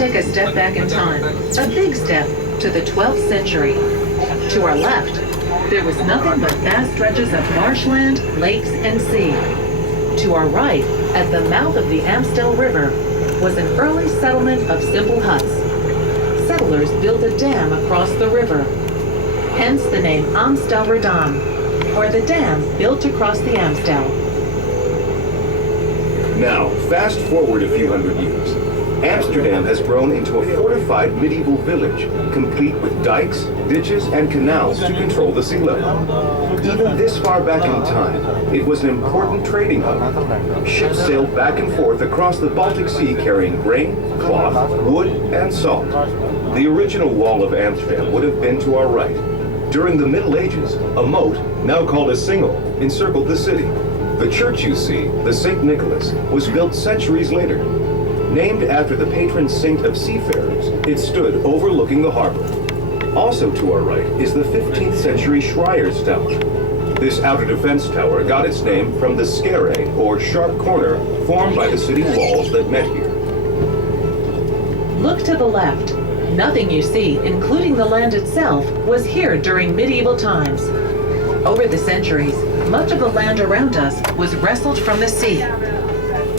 take a step back in time, a big step, to the 12th century. To our left, there was nothing but vast stretches of marshland, lakes, and sea. To our right, at the mouth of the Amstel River, was an early settlement of simple huts. Settlers built a dam across the river, hence the name Amstelredam, or the dam built across the Amstel. Now, fast forward a few hundred years. Amsterdam has grown into a fortified medieval village, complete with dikes, ditches, and canals to control the sea level. Even this far back in time, it was an important trading hub. Ships sailed back and forth across the Baltic Sea carrying grain, cloth, wood, and salt. The original wall of Amsterdam would have been to our right. During the Middle Ages, a moat, now called a singel, encircled the city. The church you see, the St. Nicholas, was built centuries later. Named after the patron saint of seafarers, it stood overlooking the harbor. Also to our right is the 15th century Schreier's Tower. This outer defense tower got its name from the scare, or sharp corner, formed by the city walls that met here. Look to the left. Nothing you see, including the land itself, was here during medieval times. Over the centuries, much of the land around us was wrestled from the sea.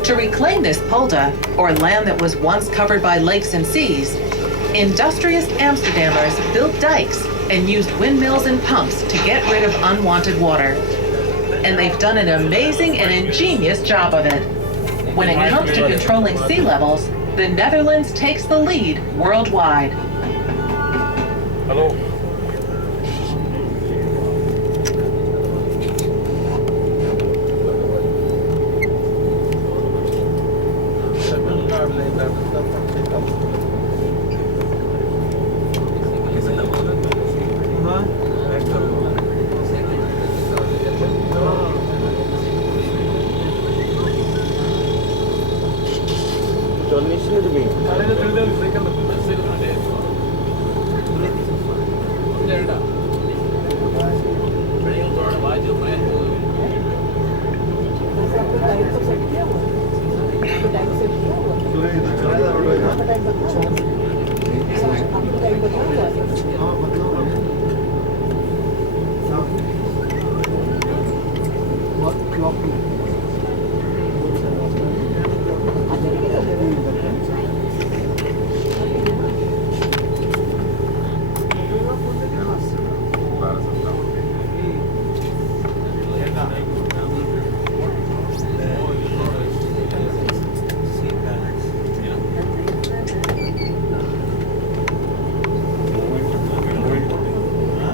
To reclaim this polder, or land that was once covered by lakes and seas, industrious Amsterdammers built dikes and used windmills and pumps to get rid of unwanted water. And they've done an amazing and ingenious job of it. When it comes to controlling sea levels, the Netherlands takes the lead worldwide. Hello.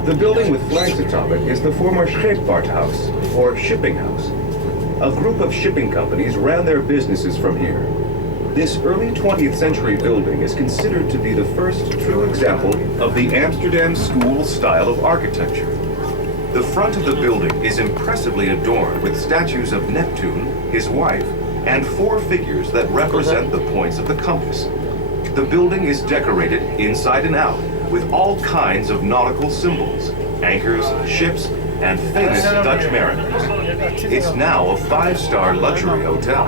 The building with flags atop it is the former Scheepvaarthuis, or shipping house. A group of shipping companies ran their businesses from here. This early 20th century building is considered to be the first true example of the Amsterdam school style of architecture. The front of the building is impressively adorned with statues of Neptune, his wife, and 4 figures that represent the points of the compass. The building is decorated inside and out with all kinds of nautical symbols, anchors, ships, and famous Dutch mariners. It's now a 5-star luxury hotel.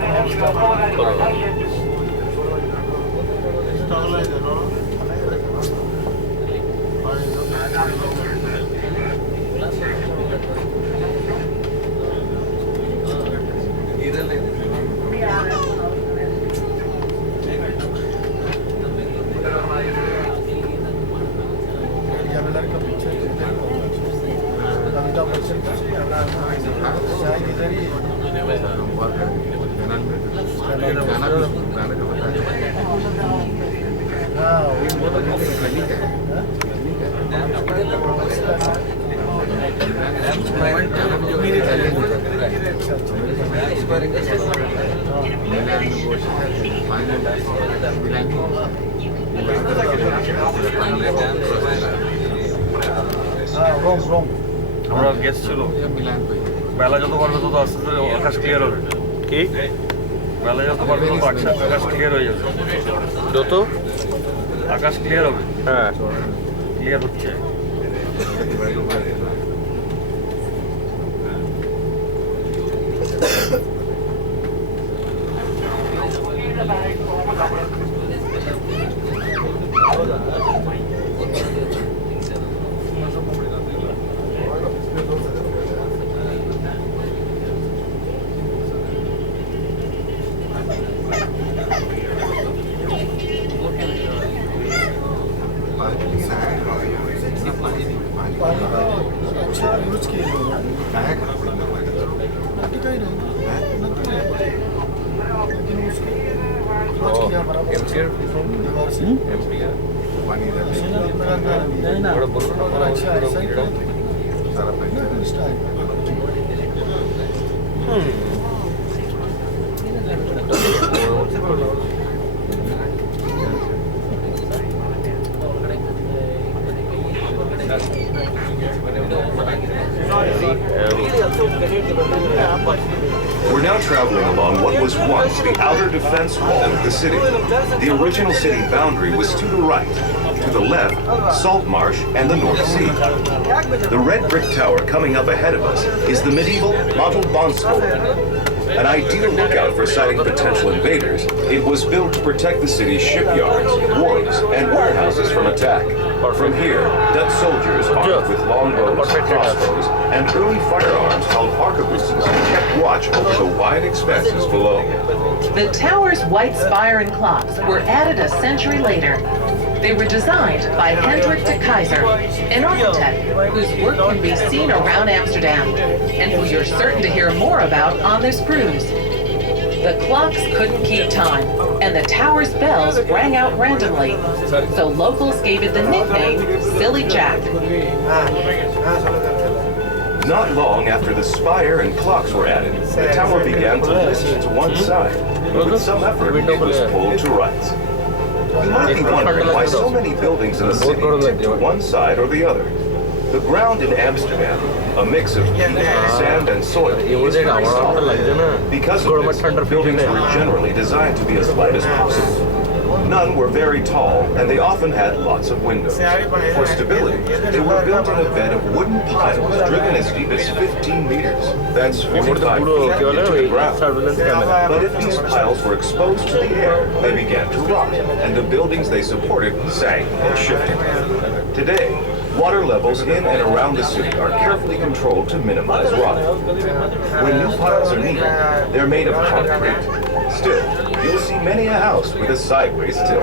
আমরা guest ছিল বেলা যত পারবে তত আস্তে আস্তে আকাশ clear হবে কি বেলা যত পারবে তত আকাশ ক্লিয়ার হয়ে যাবে যত আকাশ ক্লিয়ার হবে হ্যাঁ ক্লিয়ার হচ্ছে We're now traveling along what was once the outer defense wall of the city. The original city boundary was to the right. To the left, salt marsh and the North Sea. The red brick tower coming up ahead of us is the medieval Montalbanskolen. An ideal lookout for sighting potential invaders, it was built to protect the city's shipyards, wharves, and warehouses from attack. From here, Dutch soldiers armed with longbows, crossbows, and early firearms called arquebuses kept watch over the wide expanses below. The tower's white spire and clocks were added a century later. They were designed by Hendrik de Keyser, an architect whose work can be seen around Amsterdam, and who you're certain to hear more about on this cruise. The clocks couldn't keep time, and the tower's bells rang out randomly, so locals gave it the nickname Silly Jack. Not long after the spire and clocks were added, the tower began to listen to one side. With some effort, it was pulled to rights. You might be wondering why so many buildings in the city tip to one side or the other. The ground in Amsterdam, a mix of peat, sand, and soil, is very solid. Because of this, buildings were generally designed to be as light as possible. None were very tall, and they often had lots of windows. For stability, they were built in a bed of wooden piles driven as deep as 15 meters. That's 45 feet into the ground. But if these piles were exposed to the air, they began to rot, and the buildings they supported sank or shifted. Today, water levels in and around the city are carefully controlled to minimize rot. When new piles are needed, they're made of concrete. Still, you'll see many a house with a sideways tilt.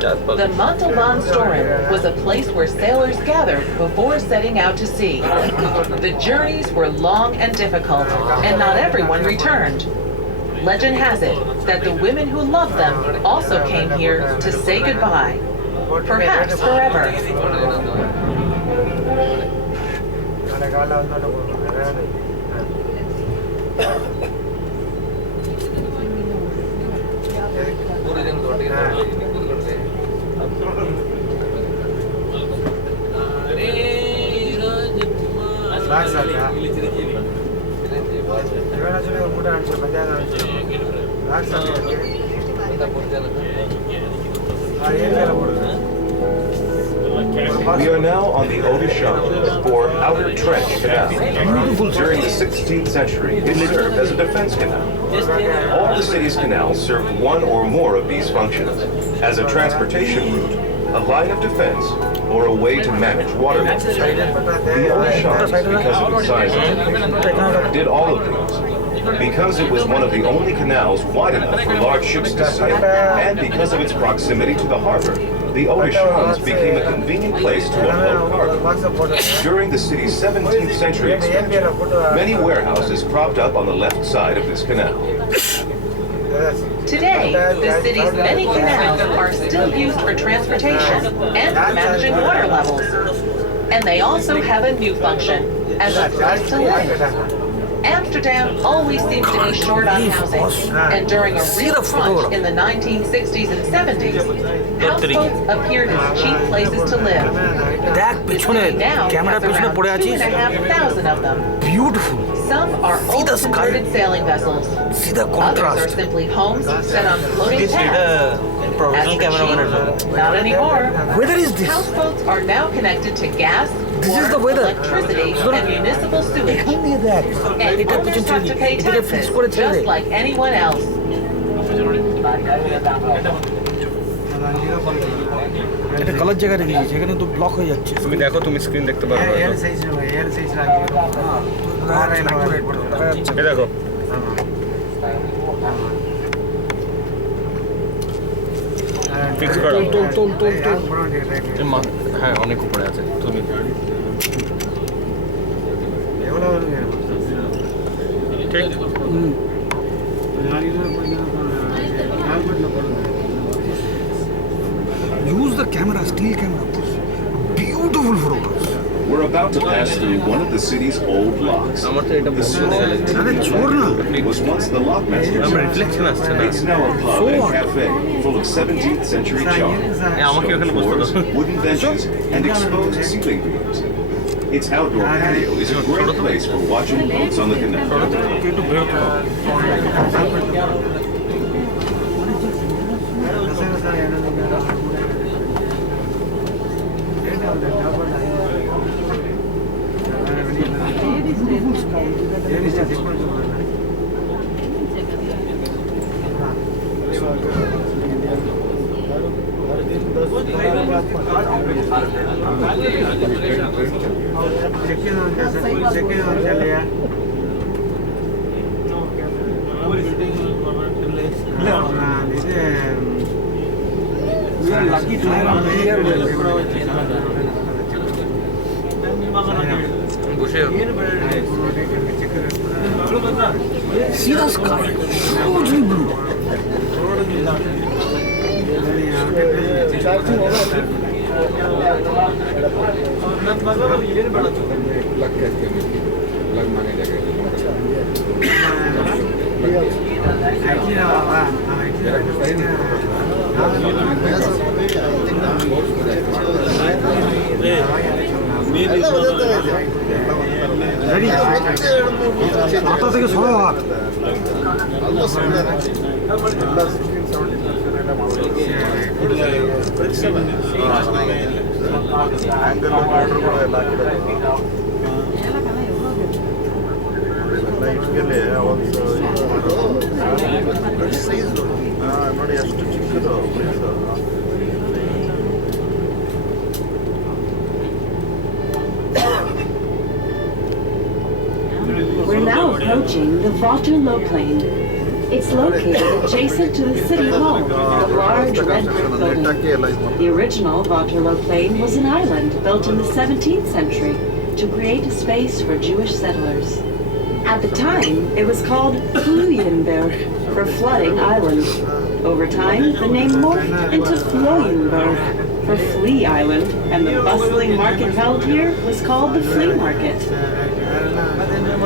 The Montalbanskolen was a place where sailors gathered before setting out to sea. The journeys were long and difficult, and not everyone returned. Legend has it that the women who loved them also came here to say goodbye, perhaps forever. We are now on the Shibojyoti, or Outer Trench Canal. During the 16th century, it served as a defense canal. All the city's canals served one or more of these functions, as a transportation route, a line of defense, or a way to manage water levels. The Shibojyoti, because of its size and location, did all of these. Because it was one of the only canals wide enough for large ships to sail, and because of its proximity to the harbor, the Shibojyoti became a convenient place to unload cargo. During the city's 17th century expansion, many warehouses cropped up on the left side of this canal. Today, the city's many canals are still used for transportation and for managing water levels. And they also have a new function, as a place to live. Amsterdam always seems to be short on housing, and during a real crunch in the 1960s and 70s, houseboats appeared as cheap places to live. The city now has around 2,500 of them. Beautiful. Some are old converted sailing vessels. See the Others contrast. are simply homes set on floating pads. As for cheap, not anymore. Weather is this? Houseboats are now connected to gas, This is the water, weather. electricity, and municipal sewage. Tell me that. And owners have to pay taxes just like anyone else. এটা colour জায়গা রেখেছি, সেখানে তো block হয়ে যাচ্ছে। তুমি দেখো, তুমি স্ক্রিন দেখতে পারো এই দেখো। ফিক্স করো। হ্যাঁ, অনেক উপরে আছে। তুমি ঠিক। Use the camera, still camera. Beautiful photos. We're about to pass through one of the city's old locks. The SONY Handycam was once the lockmaster's house. It's now a pub and cafe full of 17th century charm, doors, wooden benches, and exposed ceiling beams. Its outdoor patio is a great place for watching boats on the canal. See the sky, hugely blue. মাথা থেকে সরো হাত। ನೋಡಿ ಎಷ್ಟು ಚಿಕ್ಕದು We're now approaching the Waterloo Plain. It's located adjacent to the City Hall, the large red brick building. The original Waterloo Plain was an island built in the 17th century to create a space for Jewish settlers. At the time, it was called Fluyenberg, for Flooding Island. Over time, the name morphed into Floyenberg, for Flea Island, and the bustling market held here was called the Flea Market.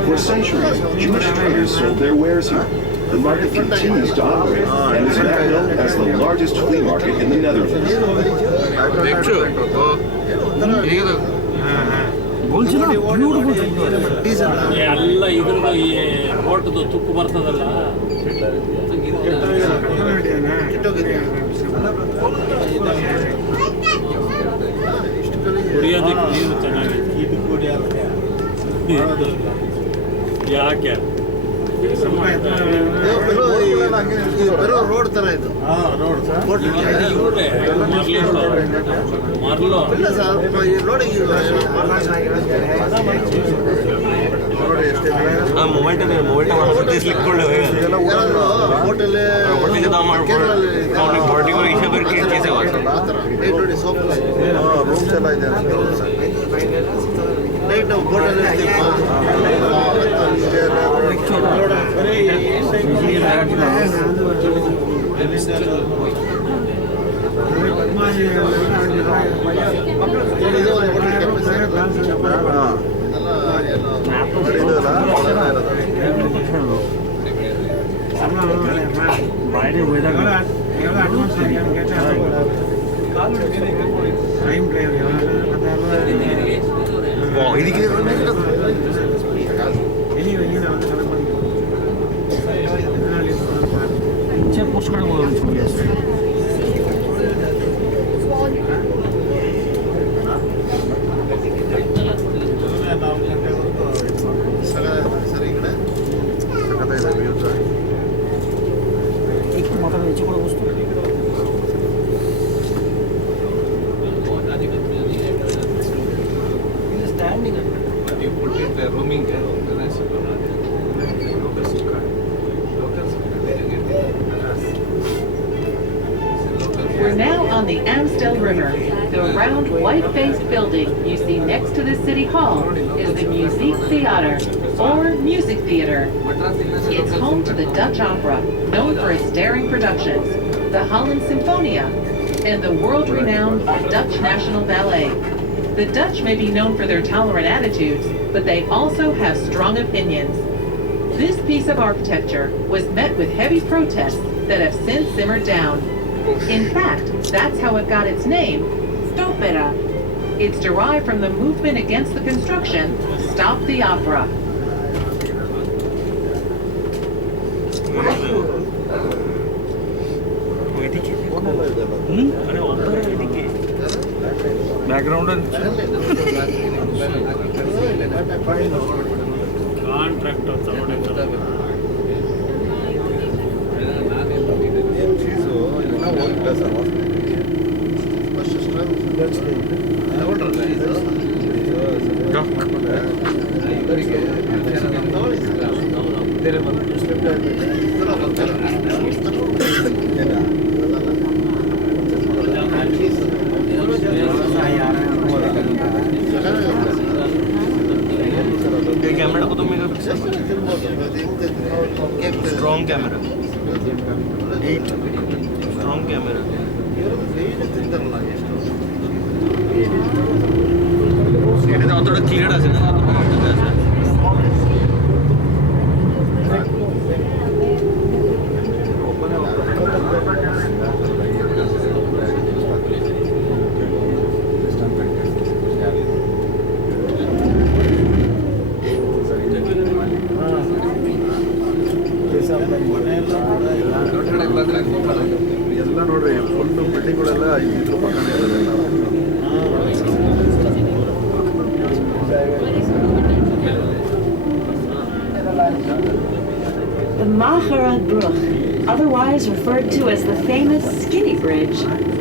For centuries, Jewish traders sold their wares here. The market continues to operate and is now known as the largest flea market in the Netherlands. বলছিলাম beautiful ಎಲ್ಲ ಇದ್ರದ್ದು ಈ ಬೋಟ್ದು ತುಕ್ಕು ಬರ್ತದಲ್ಲ ಕುಡಿಯೋದಕ್ಕೆ ನೀರು ಚೆನ್ನಾಗೈತೆ ಯಾಕೆ ರೋಡ್ ತರ ಇದು ಮರಳು ಇಲ್ಲ ಸರ್ ನೋಡಿ ರೂಮ್ಸ್ ಎಲ್ಲ ಇದೆ ನೈಟ್ ನಾವು ಹೋಟೆಲ್ বাইরে ওয়েদার এদিকে পোস্ট করে ছবি আসছে একটু মাথা নিচে করে বসতো on the Amstel River. The round, white-faced building you see next to the City Hall is the Muziek Theater, or Music Theater. It's home to the Dutch Opera, known for its daring productions, the Holland Symphonia, and the world-renowned Dutch National Ballet. The Dutch may be known for their tolerant attitudes, but they also have strong opinions. This piece of architecture was met with heavy protests that have since simmered down. In fact, that's how it got its name, Stopera. It's derived from the movement against the construction, Stop the Opera. Background and contractor camera को तो mega strong camera 8 strong camera এটা অতটা clear আছে না ಎಲ್ಲ ನೋಡ್ರಿ full ಬಿಲ್ಡಿಂಗ್ಗಳೆಲ್ಲ ಇದ್ರ ಪಕ್ಕನೇ ಇರೋದೆಲ್ಲ The Magere Brug, otherwise referred to as the famous Skinny Bridge,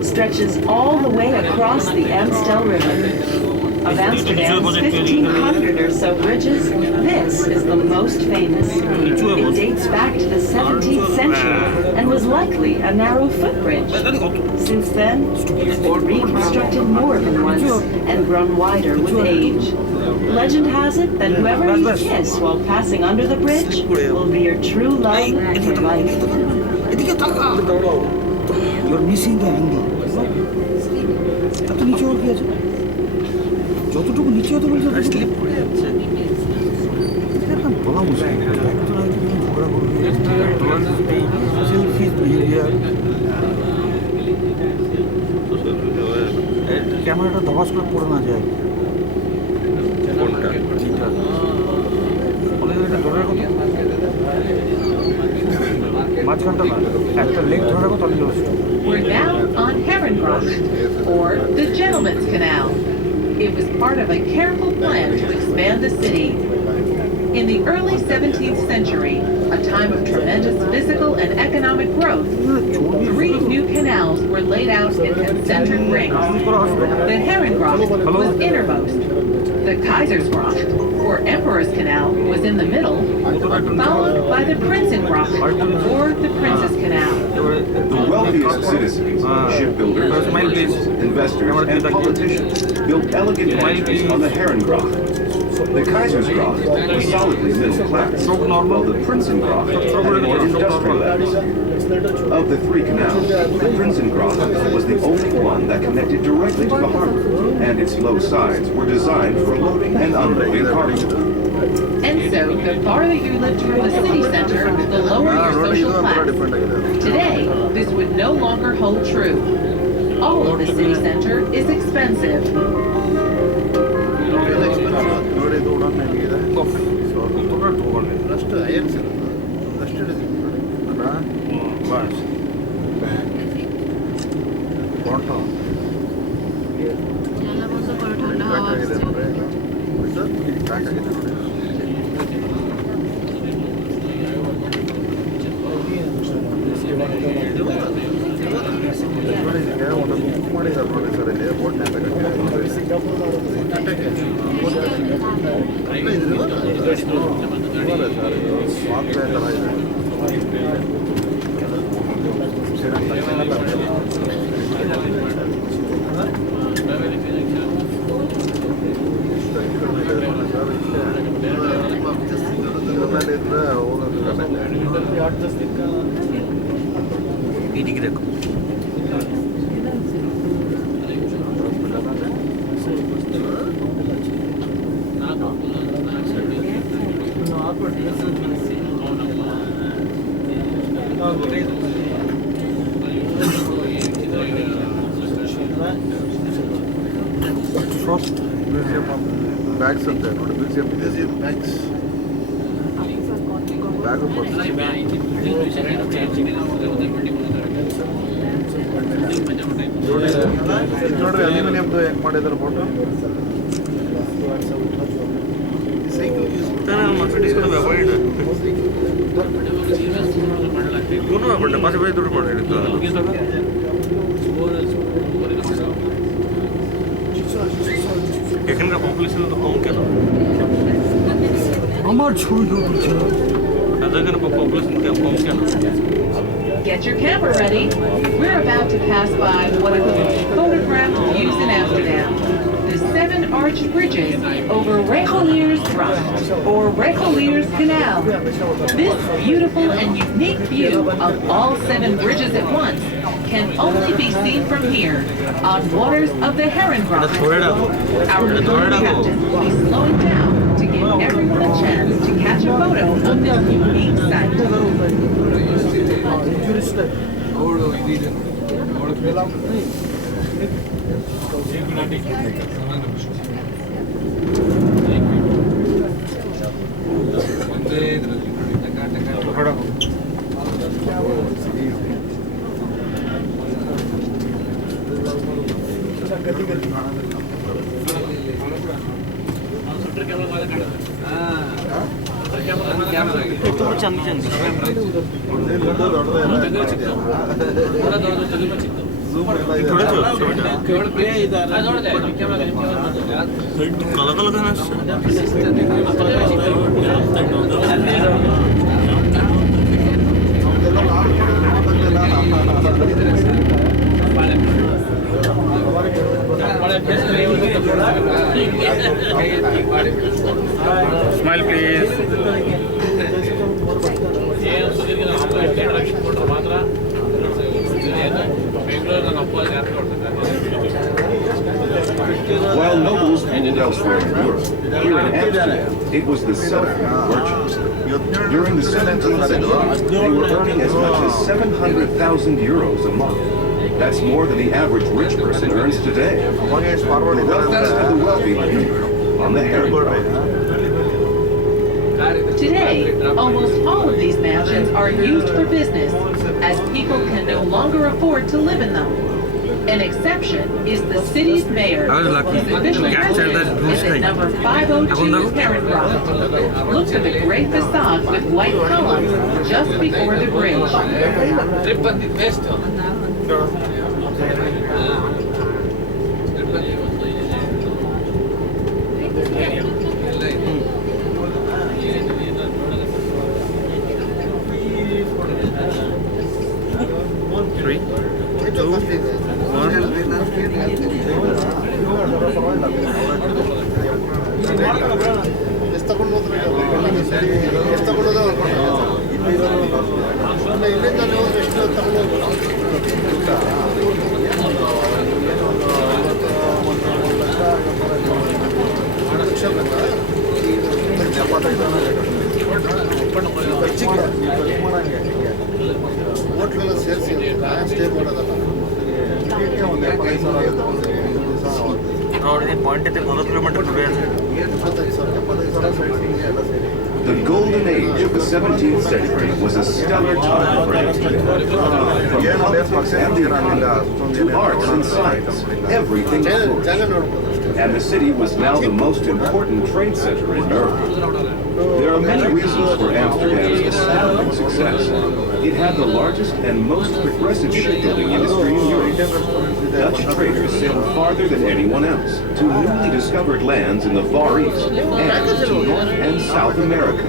stretches all the way across the Amstel River. Of Amsterdam's 1,500 or so bridges, this is the most famous. It dates back to the 17th century and was likely a narrow footbridge. Since then, it's been reconstructed more than once and grown wider with age. Legend has it that whoever you kiss while passing under the bridge will be your true love for life. You're missing the angle. এত নিচে ওর কি আছে যতটুকু নিচে হতে বলছে slip করে যাচ্ছে এখন বলা মুশকিল ঝগড়া করবে সেলফিশ বিহেভিয়ার ক্যামেরাটা ধবাস করে পড়ে না যায় কোনটা বলে এটা ধরে রাখো মাঝখানটা না একটা লেগ ধরে রাখো তাহলে চলছে We're now on Herrengracht, or the Gentleman's Canal. It was part of a careful plan to expand the city. In the early 17th century, a time of tremendous physical and economic growth, 3 new canals were laid out in concentric rings. The Herrengracht was innermost. The Kaisersgracht, or Emperor's Canal, was in the middle, followed by the Prinsengracht, or the Prince's Canal. The wealthiest citizens, shipbuilders, merchants, investors, and politicians built elegant mansions on the Herrengracht. The Kaisersgracht was solidly middle class, while the Prinsengracht had more industrialized. Of the 3 canals, the Prinsengracht was the only one that connected directly to the harbor, and its low sides were designed for loading and unloading cargo. And so, the farther you lived from the city center, the lower your social class. Today, this would no longer hold true. All of the city center is expensive. ನೋಡಿ ಇದು ಉಡಾನ್ ನನಗಿದೆ ಅಷ್ಟು ions ಅಷ್ಟು बस ಕೊಂಟು track ಆಗಿದೆ ನೋಡಿ track ಆಗಿದೆ ನೋಡಿ ಇದಕ್ಕೆ ಒಂದೊಂದು ಬುಕ್ ಮಾಡಿದ್ದಾರೆ ನೋಡಿ ಸರ್ ಇಲ್ಲಿ ಬೋಟ್ನ ಸ್ವಾತಂತ್ರ್ಯ ಥರ ಇದೆ এইদিকে দেখো First museum of bags ಅಂತ ನೋಡಿ museum bags ಬ್ಯಾಗ್ ನೋಡ್ರಿ ಅಲ್ಯೂಮಿನಿಯಮ್ದು ಹೆಂಗೆ ಮಾಡಿದಾರೆ ಫೋಟೋ মাঝে মাঝে দুটো মনে এখানকার পপুলেশন তো কম কেন আমার ছবি তুলছে এখানে পপুলেশন কম কেন Get your camera ready. We're about to pass by one of the most photographed views in Amsterdam. The 7 arched bridges over Recholiersgracht or Recholierscanal. This beautiful and unique view of all 7 bridges at once can only be seen from here on waters of the Herengracht. Our tour captain will be slowing down to give everyone a chance to catch a photo of this unique sight. Smile please. While nobles ruled elsewhere in Europe, here in Amsterdam, it was the self-made merchants. During the 17th century, they were earning as much as 700,000 euros a month. That's more than the average rich person earns today. The wealthiest of the wealthy lived on the Herengracht. Today, almost all of these mansions are used for business, as people can no longer afford to live in them. An exception is the city's mayor. I was lucky. His official residence is at number 502 Herengracht. Look for the great facade with white columns just before the bridge. Three, two, ಹೋಟ್ಲೆಲ್ಲ ಸೇರಿಸಿ stay ಮಾಡೋದಲ್ಲ point ಐತೆ 1 kilometre ದೂರ ಇದೆ. The golden age of the 17th century was a stellar time for Amsterdam. From politics and the economy to arts and science, everything flourished. And the city was now the most important trade center in Europe. There are many reasons for Amsterdam's astounding success. It had the largest and most progressive shipbuilding industry in Europe. Dutch traders sailed farther than anyone else to newly discovered lands in the Far East and to North and South America.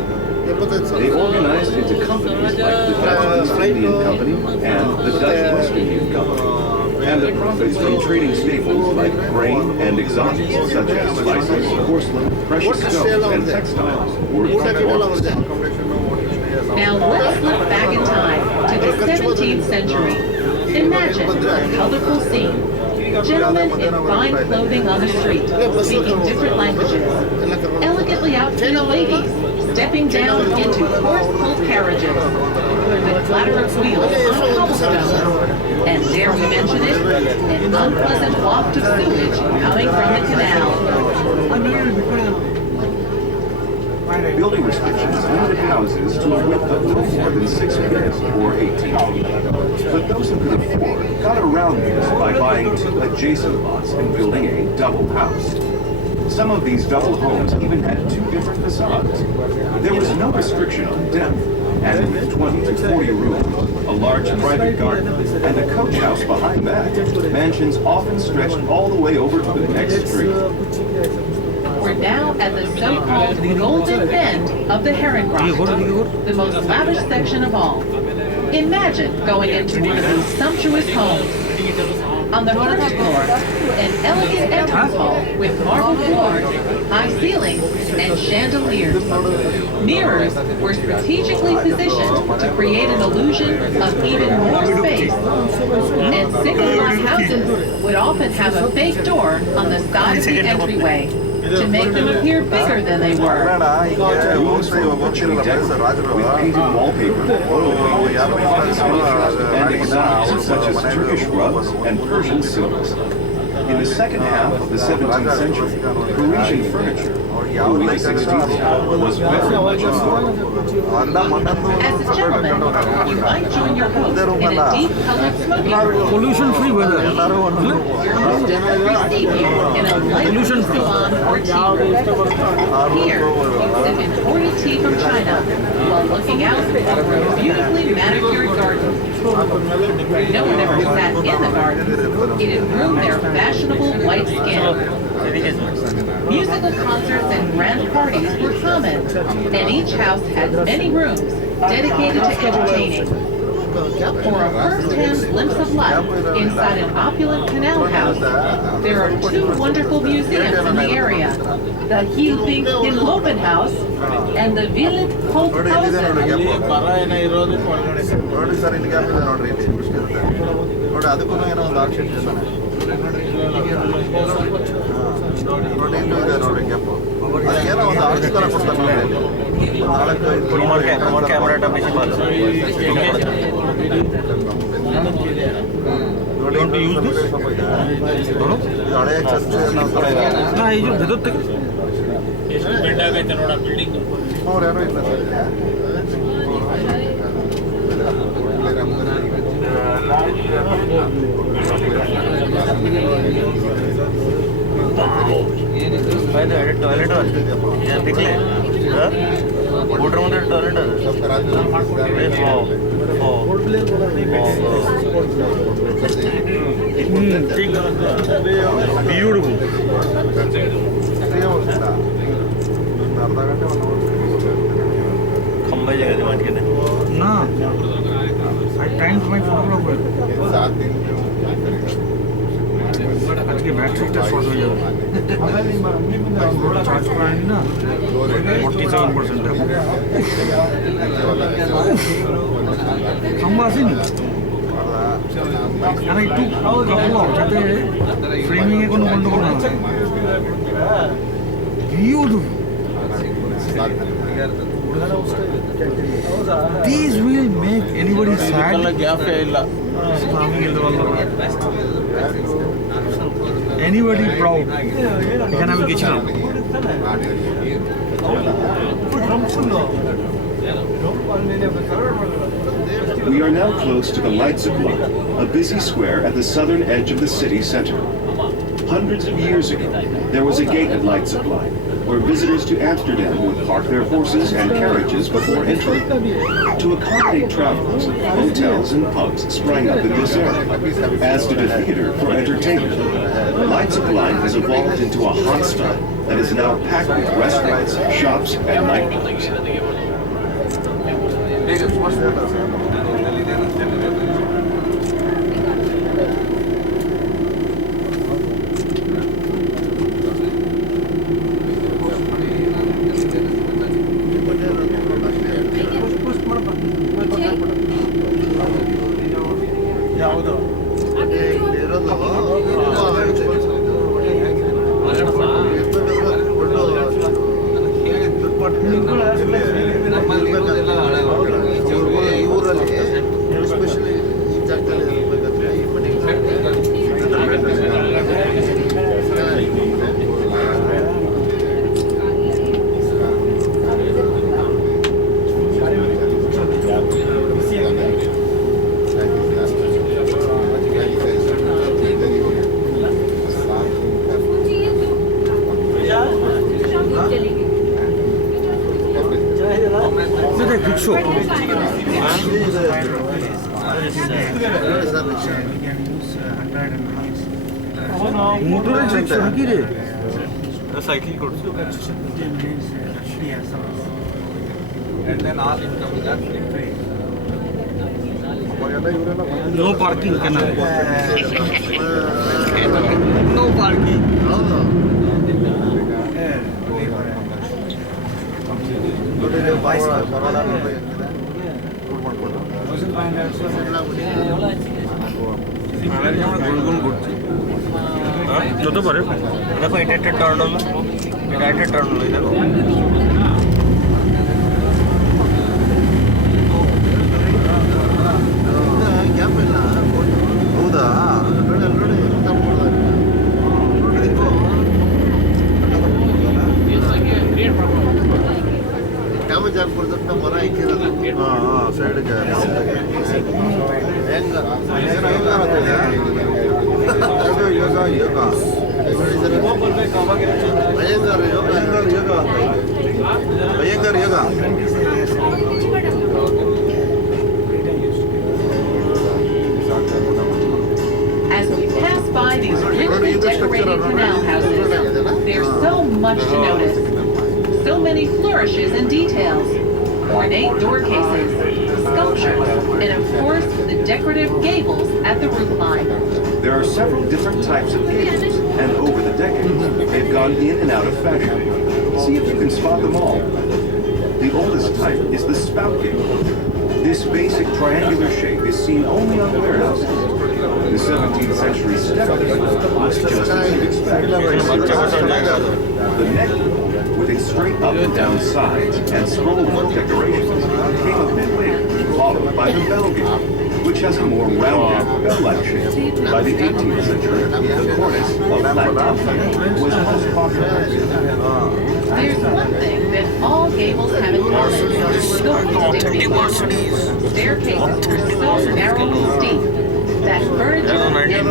They organized into companies like the Dutch East Indian Company and the Dutch West Indian Company. And the profits from trading staples like grain and exotics such as spices, porcelain, precious stones, and textiles were enormous. Now let's look back in time to the 17th century. Imagine a colorful scene. Gentlemen in fine clothing on the street, speaking different languages. Elegantly outfitted ladies stepping down into horse-pulled carriages with clatter of wheels on cobblestone. And dare we mention it, an unpleasant waft of sewage coming from the canal. Building restrictions limited houses to a width of no more than 6 meters or 18 feet. But those who could afford got around this by buying 2 adjacent lots and building a double house. Some of these double homes even had 2 different facades. There was no restriction on depth, and with 20 to 40 rooms, a large private garden, and a coach house behind that, mansions often stretched all the way over to the next street. We're now at the so-called golden bend of the Herrengracht, the most lavish section of all. Imagine going into one of these sumptuous homes. On the first floor, an elegant entrance hall with marble floors, high ceilings, and chandeliers. Mirrors were strategically positioned to create an illusion of even more space. And single-lot houses would often have a fake door on the side of the entryway to make them appear bigger than they were. Rooms were richly decorated with painted wallpaper, and exotics such as Turkish rugs and Persian silks. In the second half of the 17th century, Parisian furniture, Louis XVI, was very much on board. As a gentleman, you might join your host in a deep-colored smoking room. Pollution-free weather. Your host will receive you in a light salon or tea. Here, you sip imported tea from China while looking out over a beautifully manicured garden. No one ever sat in the garden. It improves their fashionable white skin. Musical concerts and grand parties were common, and each house had many rooms dedicated to entertaining. For a first-hand glimpse of life inside an opulent canal house, there are 2 wonderful museums in the area, the Hilping House and the Village Holthausen. ನೋಡಿ sir ಇಲ್ಲಿ gap ಇದೆ ನೋಡ್ರಿ ಇಲ್ಲಿ ನೋಡಿ ಅದಕ್ಕೂ ಏನೋ ಒಂದು action ಇದೆ ನೋಡಿ ಇಲ್ಲೂ ಇದೆ ನೋಡಿ ಗ್ಯಾಪ್ ಅದಕ್ಕೇನೋ ಒಂದು ಆರ್ಚ್ ಥರ ಕೊಡ್ತಾರೆ ನೋಡಿ ಕ್ಯಾಮ್ರಾಟ ಮಿಷನ್ ನೋಡಿ ಸ್ವಲ್ಪ ಇದೆ ಹಳೆಯ ಚರ್ಚ್ ಎಷ್ಟು ಬೆಡ್ ಆಗೈತೆ ನೋಡ ಬಿಲ್ಡಿಂಗ್ ಅವ್ರು ಯಾರು ಇಲ್ಲ ಸರ್ टॉयलेट दिखले मोटर मध्ये टॉयलेट ब्यूटिफुल अर्धा घंटे खंबा जगह मांड के ना I timed my photographer. 7 दिन आज के बैटरी टेस्ट हो जाएगा चार्ज कराएंगे ना 47% है खंबा से नहीं and I took couple of जाते framing है कोनो बंद करना beautiful. These will make anybody sad. Anybody proud. You can have a kitchen. We are now close to the Leidseplein, a busy square at the southern edge of the city center. Hundreds of years ago, there was a gate at Leidseplein, where visitors to Amsterdam would park their horses and carriages before entering. To accommodate travelers, hotels and pubs sprang up in this area, as did a theater for entertainment. Leidseplein has evolved into a hotspot that is now packed with restaurants, shops, and nightclubs. 100 মোটরে যাচ্ছে নাকি রে? Cycle করছো no parking কেন no parking গুনগুন করছি যত পারে দেখো এটা একটা টার্ন হলো এটা একটা টার্ন হলো দেখো ಹೌದಾ ನೋಡಿ ನೋಡಿ ಡ್ಯಾಮೇಜ್ ಆಗ್ಬಿಡ್ದಂತ ಮರ ಇಕ್ಕಿರೋದು ಸೈಡ್ಗೆ ಹೆಂಗ ಯೋಗ ಯೋಗ ಅಯ್ಯಂಗಾರ ಯೋಗ ಅಯ್ಯಂಗಾರ ಯೋಗ ಅಂತ ಅಯ್ಯಂಗಾರ ಯೋಗ As we pass by these richly decorated canal houses, there's so much to notice. So many flourishes and details. Ornate door cases, sculptures, and of course the decorative gables at the roofline. There are several different types of gables, and over the decades, they've gone in and out of fashion. See if you can spot them all. The oldest type is the spout gable. This basic triangular shape is seen only on warehouses. The 17th century step gable was just as you'd expect. The neck gable, with its straight up and down sides and scroll-work decorations, came a bit later, followed by the bell gable, which has a more rounded, bell-like shape. By the 18th century, the cornice, a flat top was most popular. There's one thing that all gables have in common. The hoisting beams. Staircases were so narrow and steep that furniture and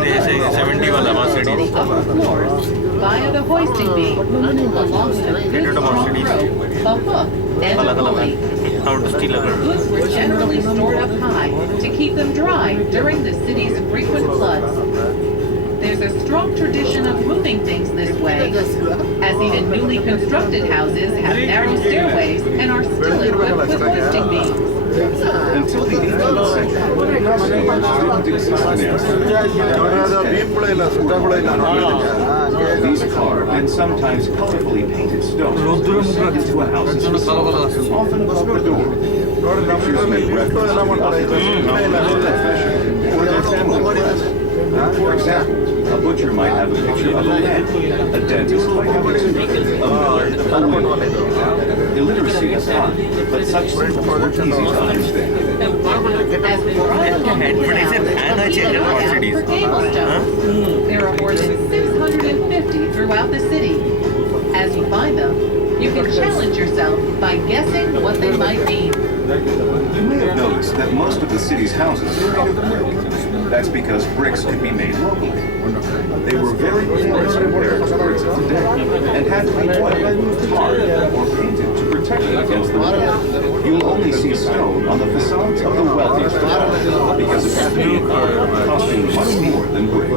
the upper floors via the hoisting beam along with a good strong rope, a hook, and a pulley. Goods were generally stored up high to keep them dry during the city's frequent floods. There's a strong tradition of moving things this way, as even newly constructed houses have narrow stairways and are still equipped with hoisting beams. Until the 18th century, didn't exist in Amsterdam. These carved and sometimes colorfully painted stones were set into a house's facade, often above the door. Pictures made reference to the profession or their family crest. For example, a butcher might have a picture of a lamb, a dentist might have a tooth, a miller, a window. Illiteracy is high, but such symbols were easy to understand. As we drive along the canal for Gablestone, there are more than 650 throughout the city. As you find them, you can challenge yourself by guessing what they might mean. You may have noticed that most of the city's houses are made of brick. That's because bricks could be made locally. They were very porous compared to bricks of today, and had to be oiled, tarred, or painted to protect them against the wind. You'll only see stone on the facades of the wealthiest houses, because it was made costing much more than brick.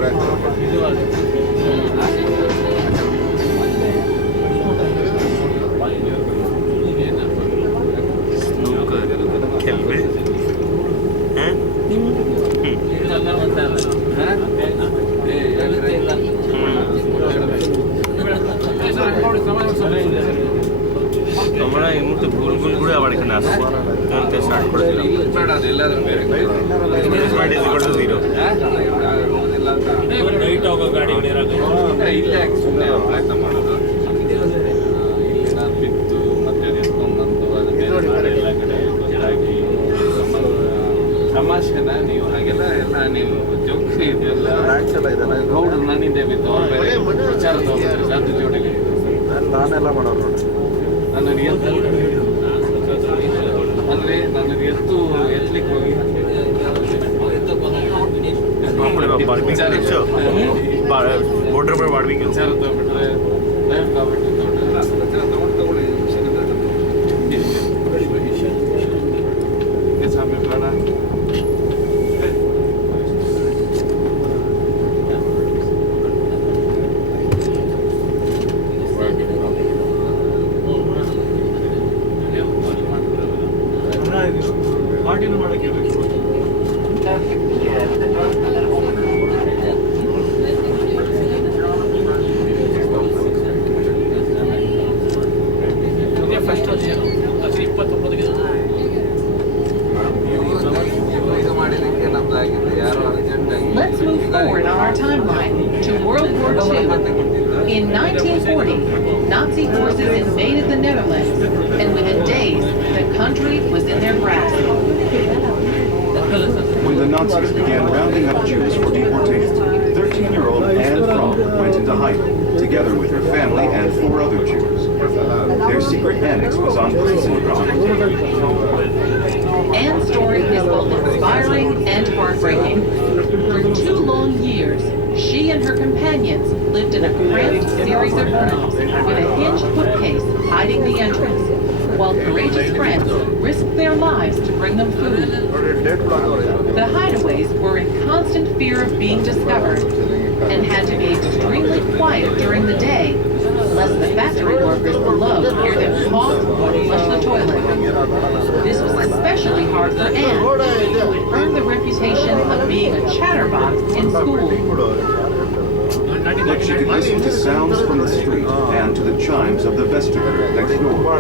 খেলবে হ্যাঁ আমরা এই মুহূর্তে গোল গোল ঘুরে আবার এখানে আসছি start করে দিলাম 0 ನೈಟ್ ಹೋಗೋ ಗಾಡಿ ಇಲ್ಲೇ ಸುಮ್ಮನೆ ಪ್ರಯತ್ನ ಮಾಡೋದು ಬಿತ್ತು ಮತ್ತೆ ಎತ್ಕೊಂಡು ಬಂದು ಎಲ್ಲ ಕಡೆ ಗೊತ್ತಾಗಿ ತಮಾಷೆನ ನೀವು ಹಾಗೆಲ್ಲ ಎಲ್ಲ ನೀವು ಜೋಕ್ ಇದೆಲ್ಲ ಗೌಡ್ರು ನನ್ನಿಂದೆ ಬಿದ್ದು ವಿಚಾರ ತಗೊಂಡ್ರು ಸಾಧು ಜೋಡಿಗೆ ನಾನೆಲ್ಲ ಮಾಡೋರು ನೋಡಿ ನನ್ನ ಎತ್ತು ಅಂದರೆ ನನಗೆ ಎತ್ತಲಿಕ್ಕೆ ಹೋಗಿ border पर बारबेक्यू ವಿಚಾರ ತಗೊಂಡ್ಬಿಟ್ರೆ ಲೈವ್ కాబట్టి ತಗೊಂಡ್ರೆ ತಗೊಳ್ಳಿ timeline to World War II. In 1940, Nazi forces invaded the Netherlands, and within days, the country was in their grasp. When the Nazis began rounding up Jews for deportation, 13-year-old Anne Frank went into hiding, together with her family and 4 other Jews. Their secret annex was on prison ground. Anne's story is both inspiring and heartbreaking. For 2 long years, she and her companions lived in a cramped series of rooms with a hinged bookcase hiding the entrance, while courageous friends risked their lives to bring them food. The hideaways were in constant fear of being discovered and had to be extremely quiet during the day, lest the factory workers below hear them cough or flush the toilet. This was especially hard for Anne, who had earned the reputation of being a chatterbox in school. But she could listen to sounds from the street and to the chimes of the vestibule next door.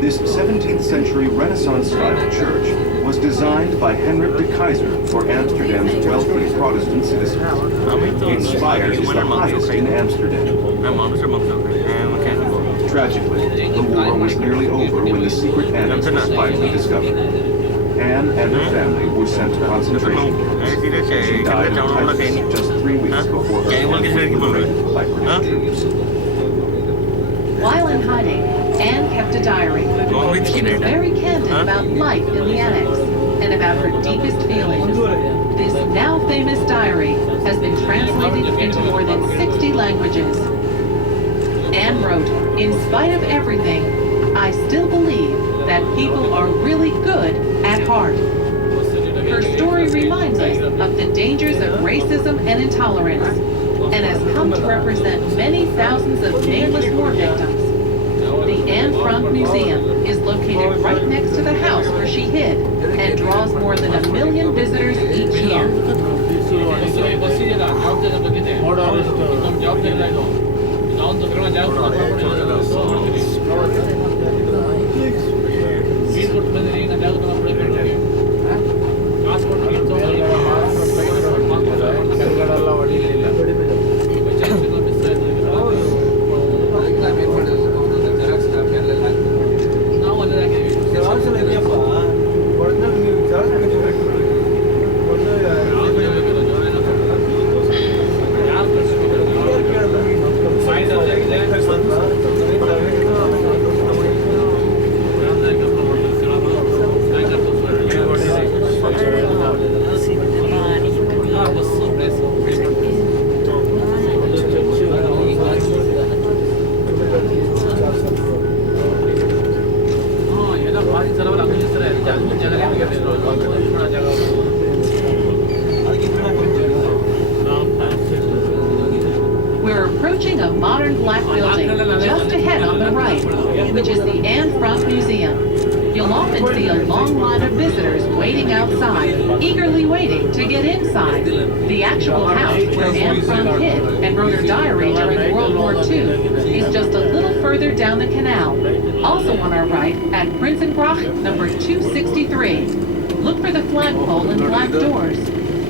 This 17th century Renaissance-style church was designed by Henrik de Keyser for Amsterdam's wealthy Protestant citizens. Inspired is the highest in Amsterdam. Tragically, the war was nearly over when the secret annex was finally discovered. Anne and her family were sent to concentration camps. She died of typhus just 3 weeks before her family was liberated by British troops. While in hiding, Anne kept a diary. She was very candid about life in the annex and about her deepest feelings. This now famous diary has been translated into more than 60 languages. Anne wrote, "In spite of everything, I still believe that people are really good at heart." Her story reminds us of the dangers of racism and intolerance, and has come to represent many thousands of nameless war victims. The Anne Frank Museum is located right next to the house where she hid, and draws more than 1 million visitors each year. We're approaching a modern black building just ahead on the right, which is the Anne Frank Museum. You'll often see a long line of visitors waiting outside, eagerly waiting to get inside. The actual house where Anne Frank hid and wrote her diary during World War II is just a little further down the canal, also on our right at Prinsengracht number 263. Look for the flagpole and black doors.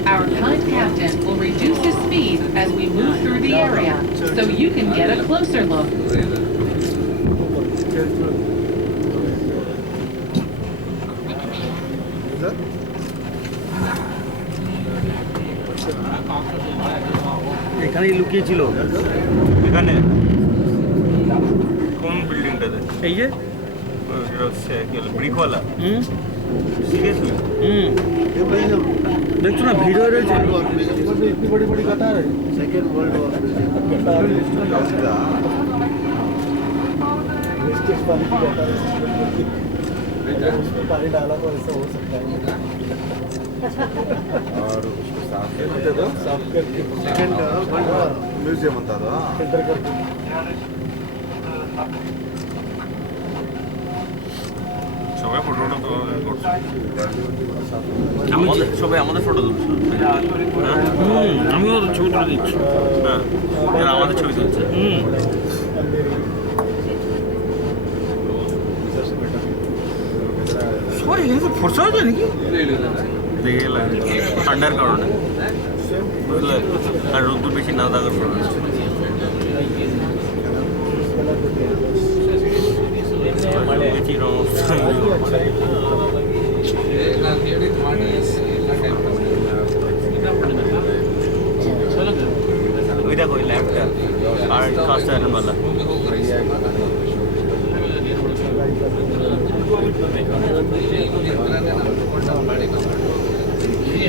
Our kind captain will reduce his speed as we move through the area, so you can get a closer look. এখানেই লুকিয়েছিল এখানে কোন বিল্ডিংটাতে এই যে ব্রিকওয়ালা seriously দেখছো না ভিড় হয়ে রয়েছে पानी डाला तो ऐसा हो सकता है और उसको साफ करके दो साफ करके सेकंड म्यूजियम होता था फिल्टर करके সবাই ফটোটা তো করছে আমাদের সবাই আমাদের ফটো তুলছে আমিও ছবি তুলে দিচ্ছি হ্যাঁ এরা আমাদের ছবি তুলছে ও এখানে তো ফোর্সা হয়ে যায় নাকি? দেখে লাগে ঠান্ডার কারণে বুঝলে, আর রোদ্দুর বেশি না থাকার কারণে। ওই দেখো ওই ল্যাম্পটা আর কাজটা এখন ভালো। Ini